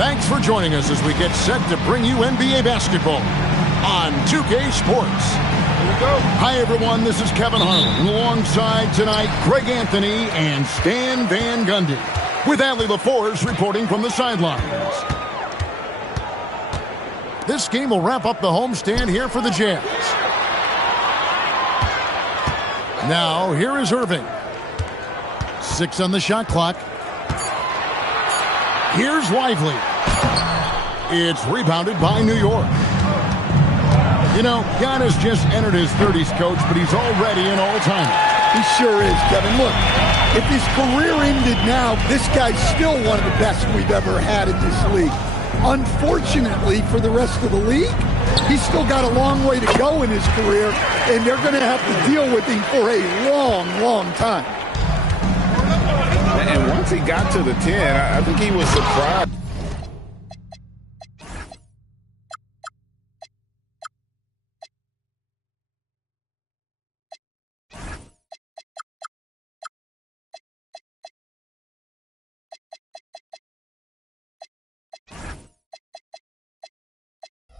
Thanks for joining us as we get set to bring you NBA basketball on 2K Sports. Here we go. Hi, everyone. This is Kevin Harlan. Alongside tonight, Greg Anthony and Stan Van Gundy, with Allie LaForce reporting from the sidelines. This game will wrap up the homestand here for the Jazz. Now, here is Irving. 6 on the shot clock. Here's Lively. It's rebounded by New York. You know, Giannis just entered his 30s, coach, but he's already an all-timer. He sure is, Kevin. Look, if his career ended now, this guy's still one of the best we've ever had in this league. Unfortunately for the rest of the league, he's still got a long way to go in his career, and they're going to have to deal with him for a long, long time. And once he got to the 10, I think he was surprised.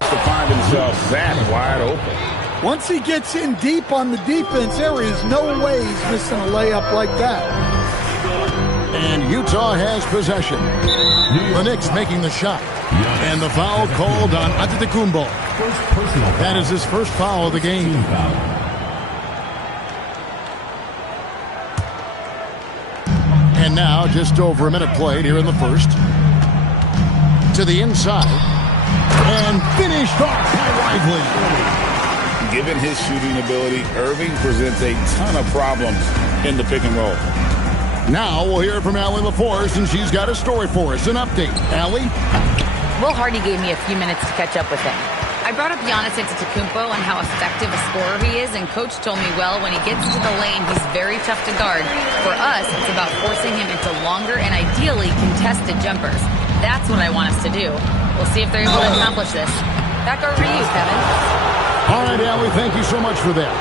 To find himself that wide open. Once he gets in deep on the defense, there is no way he's missing a layup like that. And Utah has possession. The Knicks making the shot. And the foul called on Antetokounmpo. That is his first foul of the game. And now, just over a minute played here in the first. To the inside. And finished off by Lively. Given his shooting ability, Irving presents a ton of problems in the pick and roll. Now we'll hear from Allie LaForce, and she's got a story for us. An update. Allie? Will Hardy gave me a few minutes to catch up with him. I brought up Giannis Antetokounmpo and how effective a scorer he is, and Coach told me, well, when he gets into the lane, he's very tough to guard. For us, it's about forcing him into longer and ideally contested jumpers. That's what I want us to do. We'll see if they're able to accomplish this. Back over to you, Kevin. All right, Allie, thank you so much for that.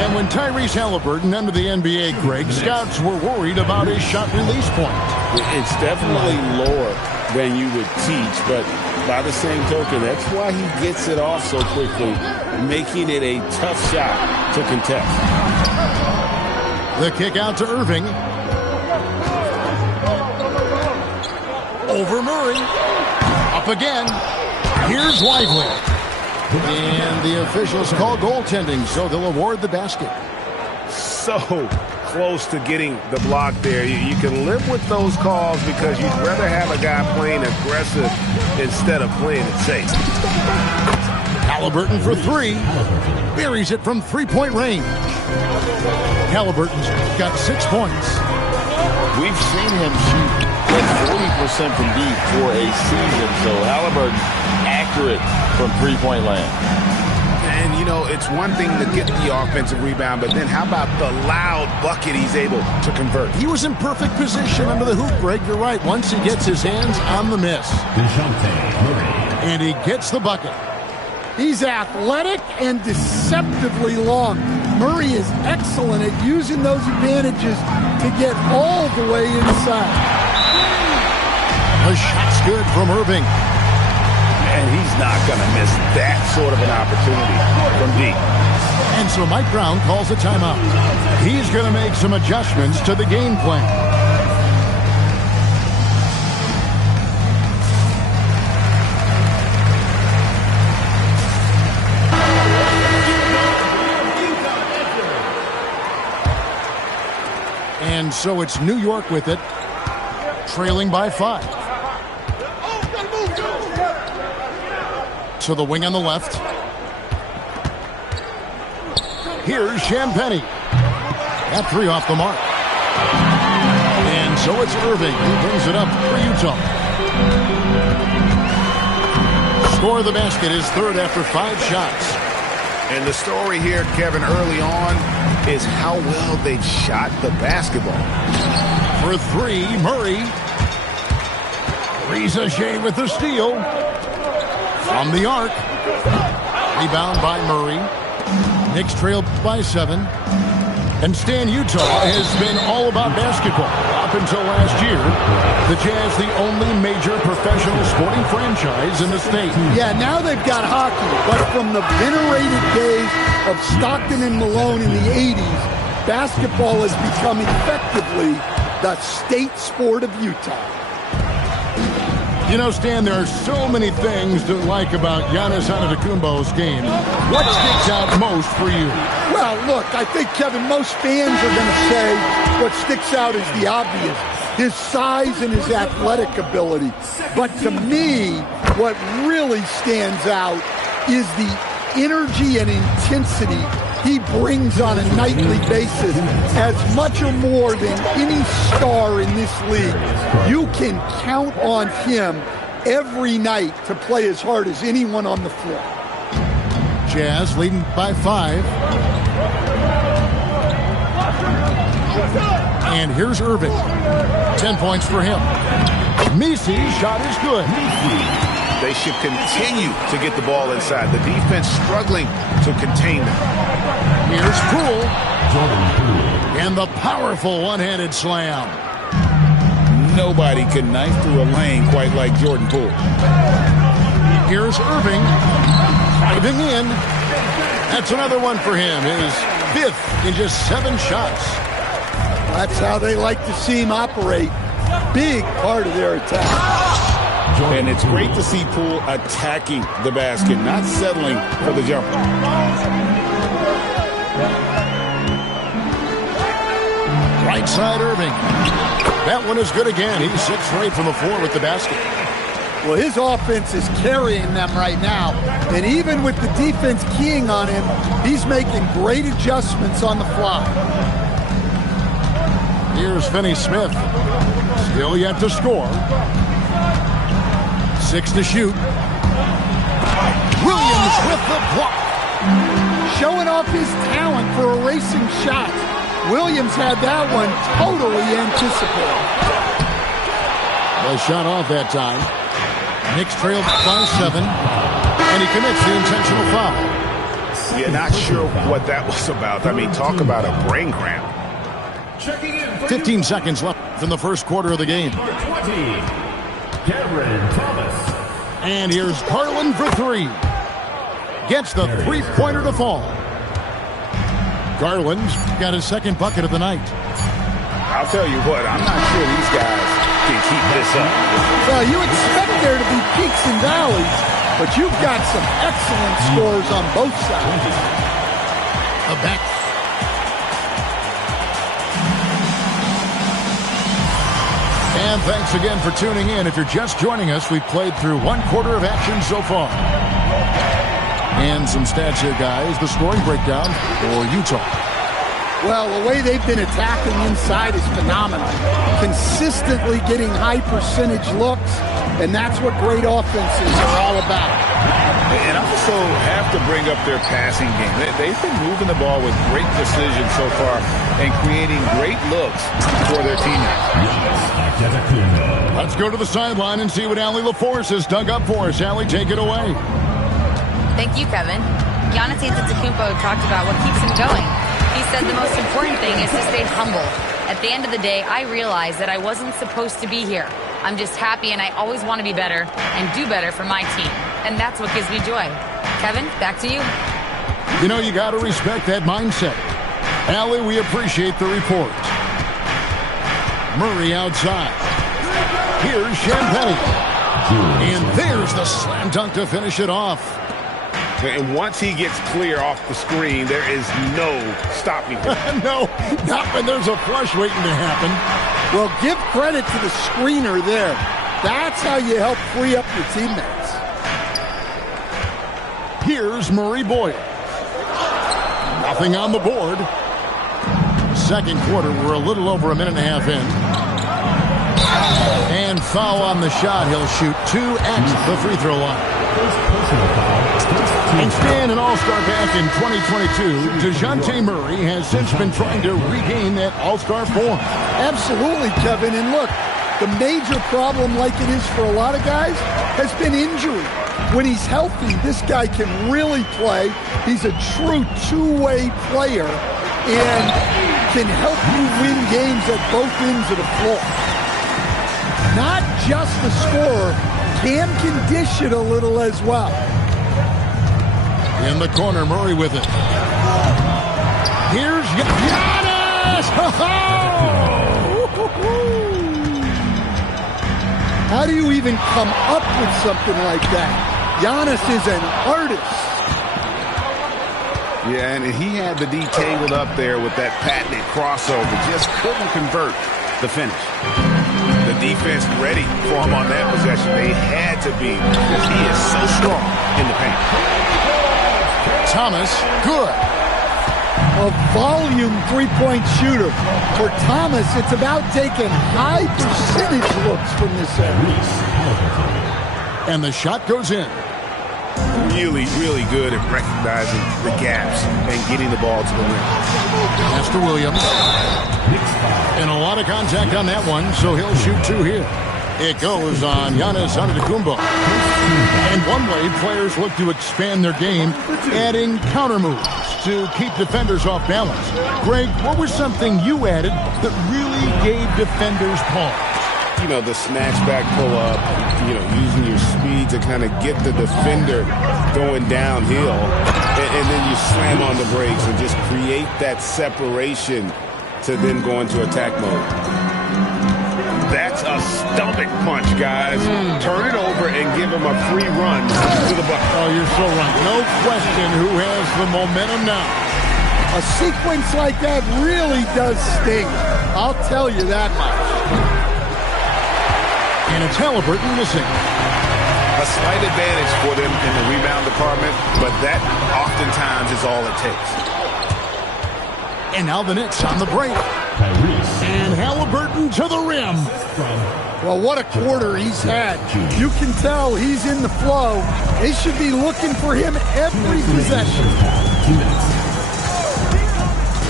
And when Tyrese Halliburton entered the NBA, Greg, scouts were worried about his shot release point. It's definitely lower than you would teach, but by the same token, that's why he gets it off so quickly, making it a tough shot to contest. The kick out to Irving. Over Murray. Up again. Here's Lively. And the officials call goaltending, so they'll award the basket. So close to getting the block there. You can live with those calls because you'd rather have a guy playing aggressive instead of playing it safe. Halliburton for 3. Buries it from three-point range. Halliburton's got 6 points. We've seen him shoot at 40% from deep for a season, so Halliburton accurate from three-point land. And, you know, it's one thing to get the offensive rebound, but then how about the loud bucket he's able to convert? He was in perfect position under the hoop, Greg. You're right. Once he gets his hands on the miss. And he gets the bucket. He's athletic and deceptively long. Murray is excellent at using those advantages to get all the way inside. The shot's good from Irving. And he's not going to miss that sort of an opportunity from deep. And so Mike Brown calls a timeout. He's going to make some adjustments to the game plan. And so it's New York with it, trailing by 5. To the wing on the left. Here's Champagnie. That 3 off the mark. And so it's Irving who brings it up for Utah. Score of the basket is 3rd after 5 shots. And the story here, Kevin, early on is how well they've shot the basketball. For 3, Murray. Rizachet with the steal. From the arc. Rebound by Murray. Knicks trail by 7. And Stan, Utah has been all about basketball up until last year. The Jazz, the only major professional sporting franchise in the state. Yeah, now they've got hockey, but from the venerated days of Stockton and Malone in the 80s, basketball has become effectively the state sport of Utah. You know, Stan, there are so many things to like about Giannis Antetokounmpo's game. What sticks out most for you? Well, look, I think, Kevin, most fans are going to say what sticks out is the obvious, his size and his athletic ability. But to me, what really stands out is the energy and intensity he brings on a nightly basis, as much or more than any star in this league. You can count on him every night to play as hard as anyone on the floor. Jazz leading by 5. And here's Irving. 10 points for him. Misi's shot is good. They should continue to get the ball inside. The defense struggling to contain them. Here's Poole. And the powerful one-handed slam. Nobody can knife through a lane quite like Jordan Poole. Here's Irving. Diving in. That's another one for him. His 5th in just 7 shots. That's how they like to see him operate. Big part of their attack. And it's great to see Poole attacking the basket, not settling for the jumper. Right side Irving. That one is good again. He's 6 for 8 from the floor with the basket. Well, his offense is carrying them right now. And even with the defense keying on him, he's making great adjustments on the fly. Here's Finney-Smith. Still yet to score. 6 to shoot. Williams with the block. Showing off his talent for erasing shots. Williams had that one totally anticipated. The shot off that time. Knicks trailed by 7. And he commits the intentional foul. Yeah, not sure what that was about. I mean, talk about a brain cramp. 15 seconds left in the first quarter of the game. And here's Garland for 3. Gets the three-pointer to fall. Garland's got his 2nd bucket of the night. I'll tell you what, I'm not sure these guys can keep this up. Well, you expect there to be peaks and valleys, but you've got some excellent scores on both sides. A back. And thanks again for tuning in. If you're just joining us, we've played through 1 quarter of action so far. And some stats here, guys. The scoring breakdown for Utah. Well, the way they've been attacking inside is phenomenal. Consistently getting high percentage looks, and that's what great offenses are all about. And also have to bring up their passing game. They've been moving the ball with great precision so far and creating great looks for their teammates. Let's go to the sideline and see what Allie LaForce has dug up for us. Allie, take it away. Thank you, Kevin. Giannis Antetokounmpo talked about what keeps him going. He said the most important thing is to stay humble. At the end of the day, I realized that I wasn't supposed to be here. I'm just happy, and I always want to be better and do better for my team. And that's what gives me joy. Kevin, back to you. You know, you got to respect that mindset. Allie, we appreciate the report. Murray outside. Here's Champagnie. And there's the slam dunk to finish it off. And once he gets clear off the screen, there is no stopping him. No, not when there's a flush waiting to happen. Well, give credit to the screener there. That's how you help free up your teammates. Here's Murray Boyd. Nothing on the board. 2nd quarter, we're a little over a minute and a half in. And foul on the shot. He'll shoot 2 at the free throw line. And Stan, an all-star back in 2022, DeJounte Murray has since been trying to regain that all-star form. Absolutely, Kevin. And look, the major problem, like it is for a lot of guys, has been injury. When he's healthy, this guy can really play. He's a true two-way player. And can help you win games at both ends of the floor. Not just the scorer, Cam can dish it a little as well. In the corner, Murray with it. Here's Giannis! How do you even come up with something like that? Giannis is an artist. Yeah, and he had the D tangled up there with that patented crossover. Just couldn't convert the finish. The defense ready for him on that possession. They had to be, because he is so strong in the paint. Thomas, good. A volume three-point shooter. For Thomas, it's about taking high percentage looks from this area. And the shot goes in. Really, really good at recognizing the gaps and getting the ball to the rim. Pass to Williams. And a lot of contact on that one, so he'll shoot two here. It goes on Giannis Antetokounmpo. And one way players look to expand their game, adding counter moves to keep defenders off balance. Greg, what was something you added that really gave defenders pause? You know, the snatch back pull up, you know, using your speed to kind of get the defender going downhill. And then you slam on the brakes and just create that separation to then go into attack mode. That's a stomach punch, guys. Turn it over and give him a free run to the bucket. Oh, you're so right. No question who has the momentum now. A sequence like that really does sting. I'll tell you that much. And it's Halliburton missing. A slight advantage for them in the rebound department, but that oftentimes is all it takes. And now the Knicks on the break. And Halliburton to the rim. Well, what a quarter he's had. You can tell he's in the flow. They should be looking for him every possession.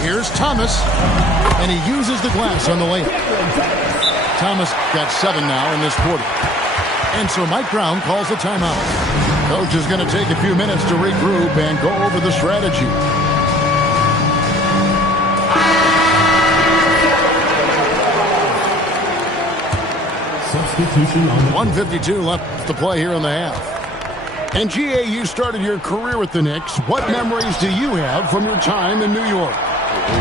Here's Thomas, and he uses the glass on the layup. Thomas got 7 now in this quarter. And so Mike Brown calls a timeout. Coach is going to take a few minutes to regroup and go over the strategy. Substitution on 1:52 left to play here in the half. And GA, you started your career with the Knicks. What memories do you have from your time in New York?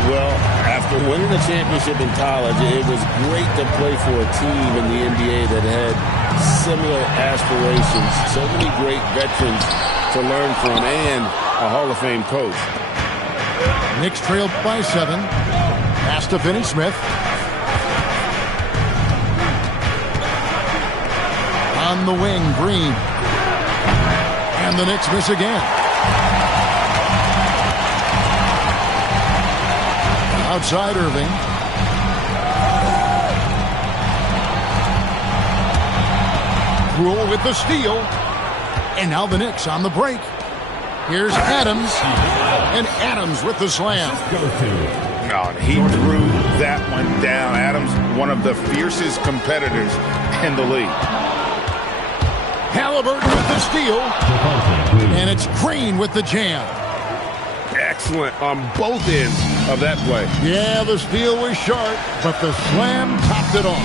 Well, after winning a championship in college, it was great to play for a team in the NBA that had similar aspirations. So many great veterans to learn from and a Hall of Fame coach. Knicks trailed by 7. Pass to Finney-Smith. On the wing, Green. And the Knicks miss again. Outside Irving. Rule with the steal. And now the Knicks on the break. Here's Adams. And Adams with the slam. No, he threw that one down. Adams, one of the fiercest competitors in the league. Halliburton with the steal. And it's Green with the jam. Excellent on both ends of that play. Yeah, the steal was sharp, but the slam topped it off.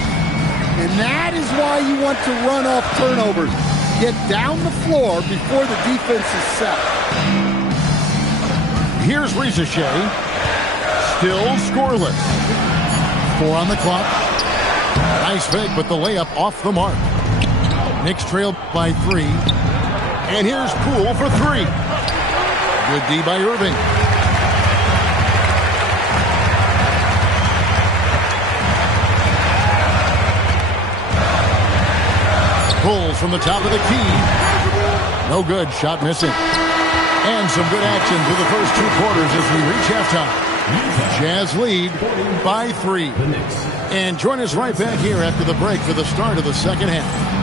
And that is why you want to run off turnovers. Get down the floor before the defense is set. Here's Ricochet. Still scoreless. 4 on the clock. Nice fake, but the layup off the mark. Knicks trailed by 3. And here's Poole for 3. Good D by Irving. Pulls from the top of the key. No good. Shot missing. And some good action through the first 2 quarters as we reach halftime. Jazz lead by 3. And join us right back here after the break for the start of the second half.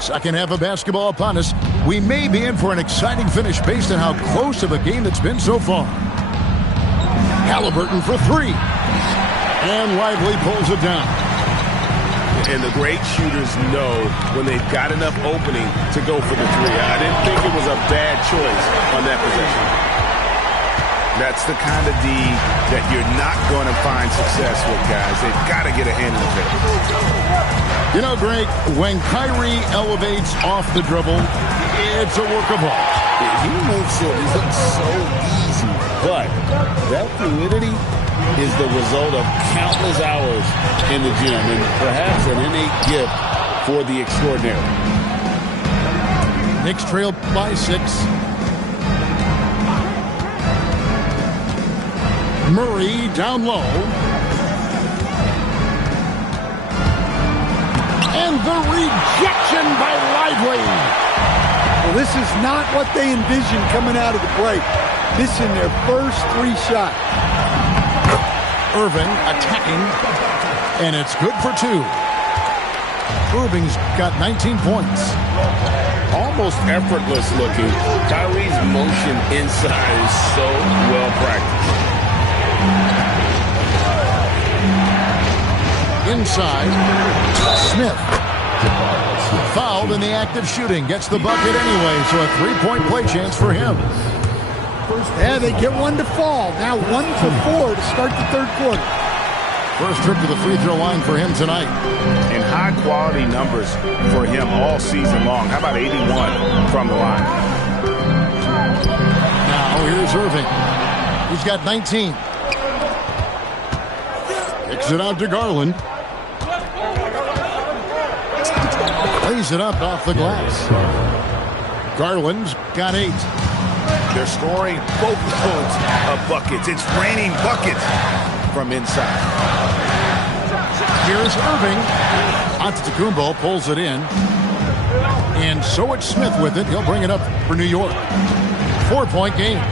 Second half of basketball upon us. We may be in for an exciting finish based on how close of a game it's been so far. Halliburton for 3. And Lively pulls it down. And the great shooters know when they've got enough opening to go for the 3. I didn't think it was a bad choice on that possession. That's the kind of D that you're not going to find success with, guys. They've got to get a hand in the face. You know, Greg, when Kyrie elevates off the dribble, it's a work of art. He moves it. He looks so easy. But that fluidity is the result of countless hours in the gym and perhaps an innate gift for the extraordinary. Knicks trail by 6. Murray down low. And the rejection by Lively. Well, this is not what they envisioned coming out of the break. Missing their first 3 shots. Irving attacking, and it's good for 2. Irving's got 19 points. Almost effortless looking. Kyrie's motion inside is so well practiced. Inside, Smith. Fouled in the act of shooting. Gets the bucket anyway, so a 3-point play chance for him. Yeah, they get one to fall. Now 1 for 4 to start the third quarter. First trip to the free throw line for him tonight. And high-quality numbers for him all season long. How about 81 from the line? Now here's Irving. He's got 19. Kicks it out to Garland. Lays it up off the glass. Garland's got 8. They're scoring boatloads of buckets. It's raining buckets from inside. Here's Irving. Antetokounmpo pulls it in. And so it's Smith with it. He'll bring it up for New York. 4-point game.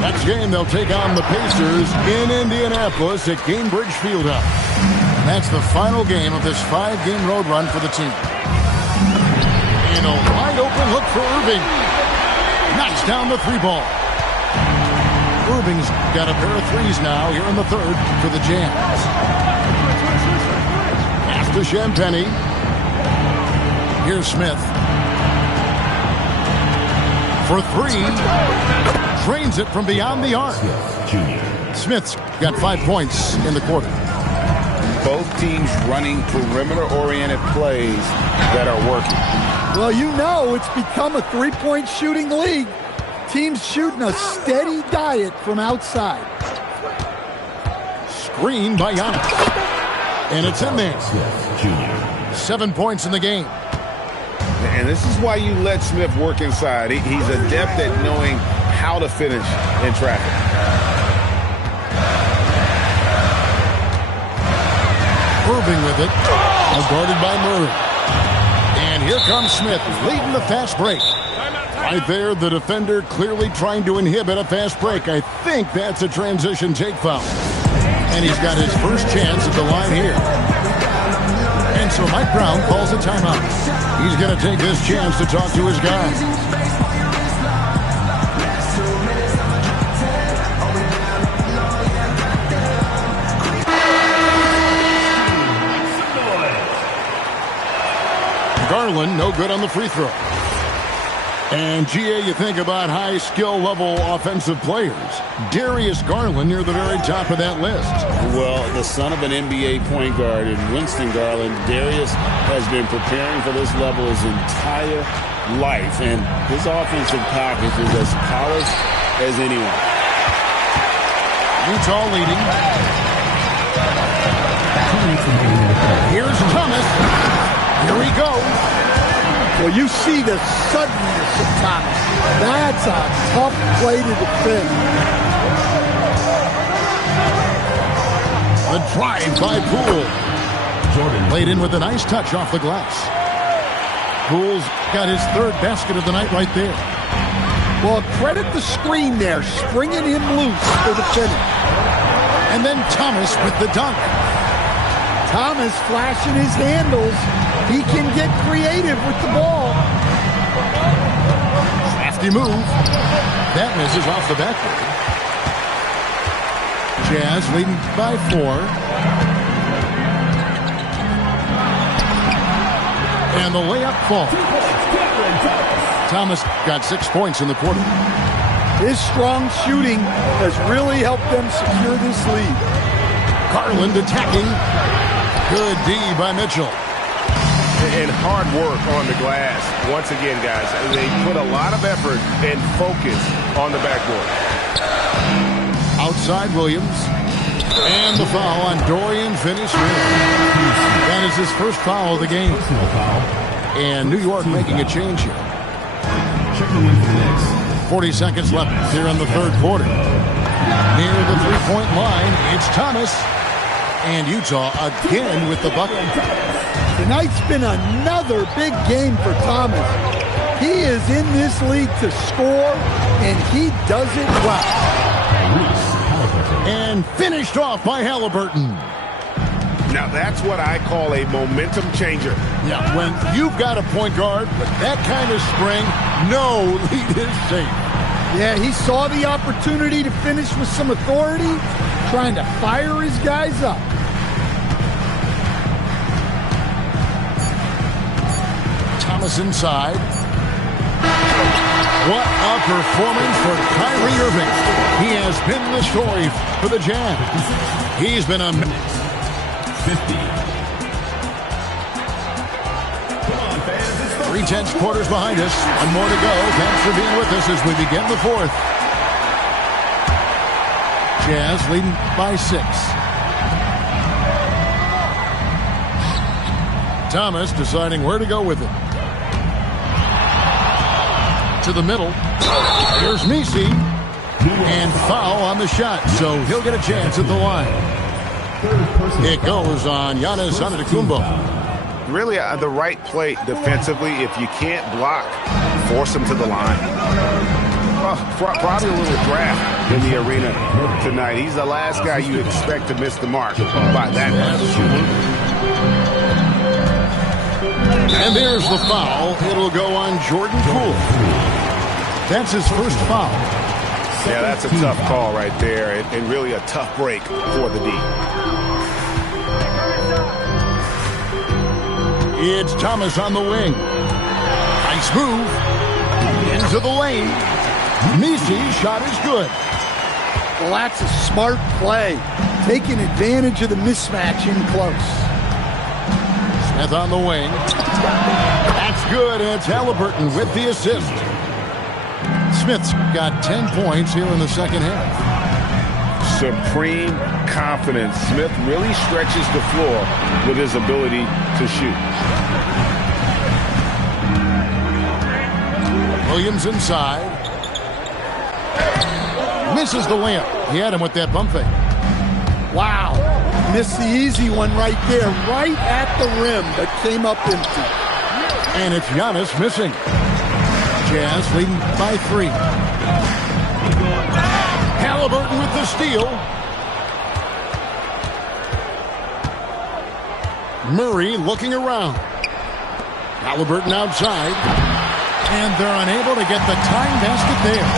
Next game, they'll take on the Pacers in Indianapolis at Gainbridge Fieldhouse. That's the final game of this 5-game road run for the team. And a wide open look for Irving. Knocks down the 3 ball. Irving's got a pair of 3s now here in the third for the Jams. Pass to Champagny. Here's Smith. For 3. Drains it from beyond the arc. Smith's got 5 points in the quarter. Both teams running perimeter-oriented plays that are working. Well, you know it's become a 3-point shooting league. Teams shooting a steady diet from outside. Screen by Giannis. And it's in there. 7 points in the game. And this is why you let Smith work inside. He's adept at knowing how to finish in traffic. Irving with it. Now guarded by Murray. And here comes Smith leading the fast break. Right there, the defender clearly trying to inhibit a fast break. I think that's a transition take foul. And he's got his first chance at the line here. And so Mike Brown calls a timeout. He's going to take this chance to talk to his guys. Garland, no good on the free throw. And, GA, you think about high skill level offensive players. Darius Garland near the very top of that list. Well, the son of an NBA point guard in Winston Garland, Darius has been preparing for this level his entire life. And his offensive package is as polished as anyone. Utah leading. Here's Thomas. Here he goes. Well, you see the suddenness of Thomas. That's a tough play to defend. A drive by Poole. Laid in with a nice touch off the glass. Poole's got his 3rd basket of the night right there. Well, credit the screen there, springing him loose for the finish. And then Thomas with the dunk. Thomas flashing his handles. He can get creative with the ball. Crafty move. That misses off the backboard. Jazz leading by 4. And the layup falls. Thomas got 6 points in the quarter. His strong shooting has really helped them secure this lead. Garland attacking. Good D by Mitchell. And hard work on the glass. Once again, guys, they put a lot of effort and focus on the backboard. Outside Williams. And the foul on Dorian Finney-Smith. That is his first foul of the game. And New York making a change here. 40 seconds left here in the third quarter. Near the three-point line, it's Thomas. And Utah again with the bucket. Tonight's been another big game for Thomas. He is in this league to score, and he does it well. And finished off by Halliburton. Now that's what I call a momentum changer. Yeah, when you've got a point guard with that kind of spring, no lead is safe. Yeah, he saw the opportunity to finish with some authority, trying to fire his guys up. Thomas inside. What a performance for Kyrie Irving. He has been the story for the Jazz. He's been a 50. 3/10 quarters behind us. One more to go. Thanks for being with us as we begin the fourth. Jazz leading by 6. Thomas deciding where to go with it. To the middle. Here's Messi. And foul on the shot, so he'll get a chance at the line. It goes on Giannis Antetokounmpo. Really the right play defensively. If you can't block, force him to the line. Probably a little draft in the arena tonight. He's the last guy you expect to miss the mark by that much. And there's the foul. It'll go on Jordan Poole. That's his first foul. Yeah, that's a tough call right there, and really a tough break for the D. It's Thomas on the wing. Nice move. Into the lane. Messi shot is good. Well, that's a smart play, taking advantage of the mismatch in close. Smith on the wing. That's good, and it's Halliburton with the assist. Smith's got 10 points here in the second half. Supreme confidence. Smith really stretches the floor with his ability to shoot. Williams inside. Misses the layup. He had him with that bump fake. Wow. Missed the easy one right there, right at the rim, but came up empty. And it's Giannis missing. Jazz leading by 3. Halliburton with the steal. Murray looking around. Halliburton outside. And they're unable to get the time basket there.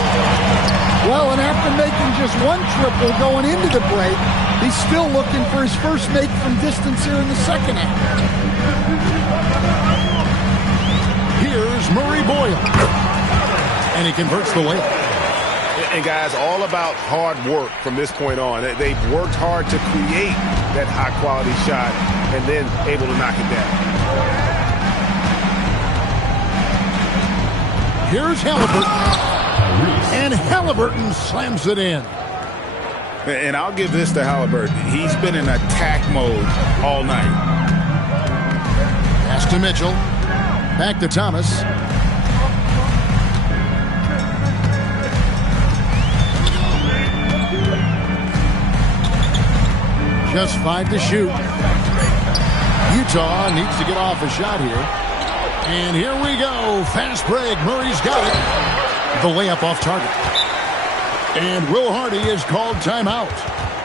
Well, and after making just one triple going into the break, he's still looking for his first make from distance here in the second half. Here's Murray Boyle. And he converts the layup. And guys, all about hard work from this point on. They've worked hard to create that high-quality shot and then able to knock it down. Here's Halliburton. And Halliburton slams it in. And I'll give this to Halliburton. He's been in attack mode all night. Pass to Mitchell. Back to Thomas. Just 5 to shoot. Utah needs to get off a shot here. And here we go. Fast break. Murray's got it. The layup off target. And Will Hardy is called timeout.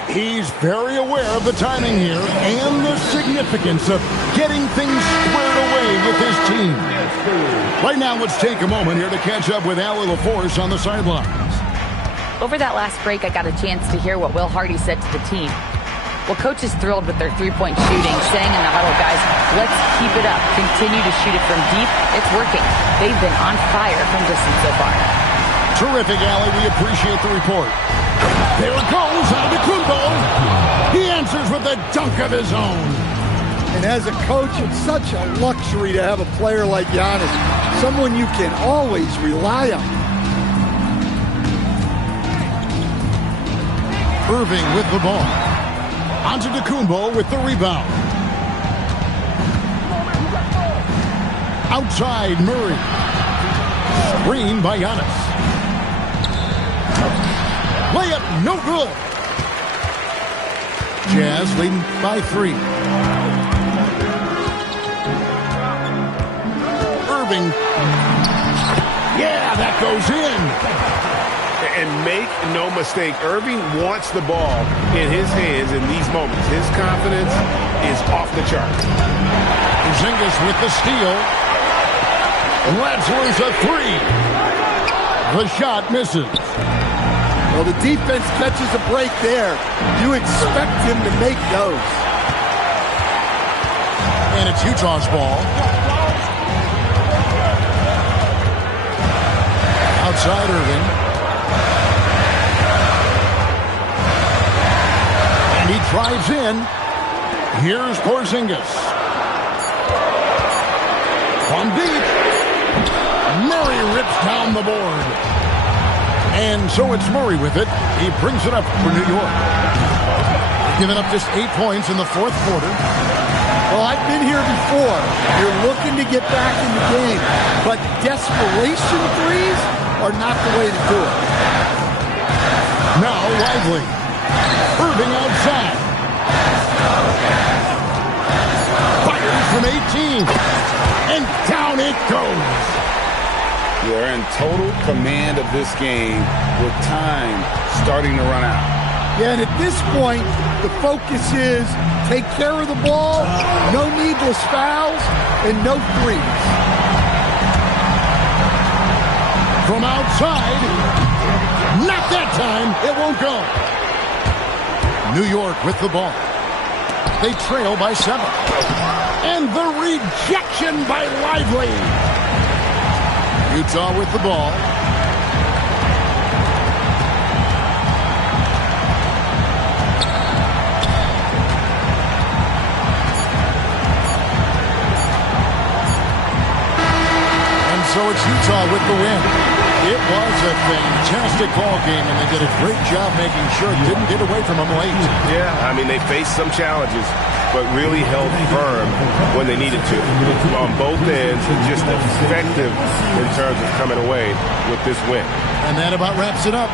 He's very aware of the timing here and the significance of getting things squared away with his team. Right now, let's take a moment here to catch up with Allie LaForce on the sidelines. Over that last break, I got a chance to hear what Will Hardy said to the team. Well, coach is thrilled with their three-point shooting, saying in the huddle, guys, let's keep it up. Continue to shoot it from deep. It's working. They've been on fire from distance so far. Terrific, Allie. We appreciate the report. There it goes. Antetokounmpo. He answers with a dunk of his own. And as a coach, it's such a luxury to have a player like Giannis, someone you can always rely on. Irving with the ball. Antetokounmpo with the rebound. Outside Murray. Screen by Giannis. Layup no good. Jazz leading by 3. Irving. Yeah, that goes in. And make no mistake, Irving wants the ball in his hands in these moments. His confidence is off the charts. Porzingis with the steal. Ladsworth's a 3. The shot misses. Well, the defense catches a break there. You expect him to make those. And it's Utah's ball. Outside Irving. And he drives in. Here's Porzingis. From deep. Murray rips down the board. And so it's Murray with it. He brings it up for New York. Giving up just 8 points in the fourth quarter. Well, I've been here before. You're looking to get back in the game, but desperation threes are not the way to do it. Now Lively. Irving outside. Fires from 18. And down it goes. They're in total command of this game with time starting to run out. Yeah, and at this point, the focus is take care of the ball, no needless fouls, and no threes. From outside, not that time, it won't go. New York with the ball. They trail by 7. And the rejection by Lively. Utah with the ball. And so it's Utah with the win. It was a fantastic ball game, and they did a great job making sure it didn't get away from them late. Yeah, I mean, they faced some challenges, but really held firm when they needed to. On both ends, just effective in terms of coming away with this win. And that about wraps it up.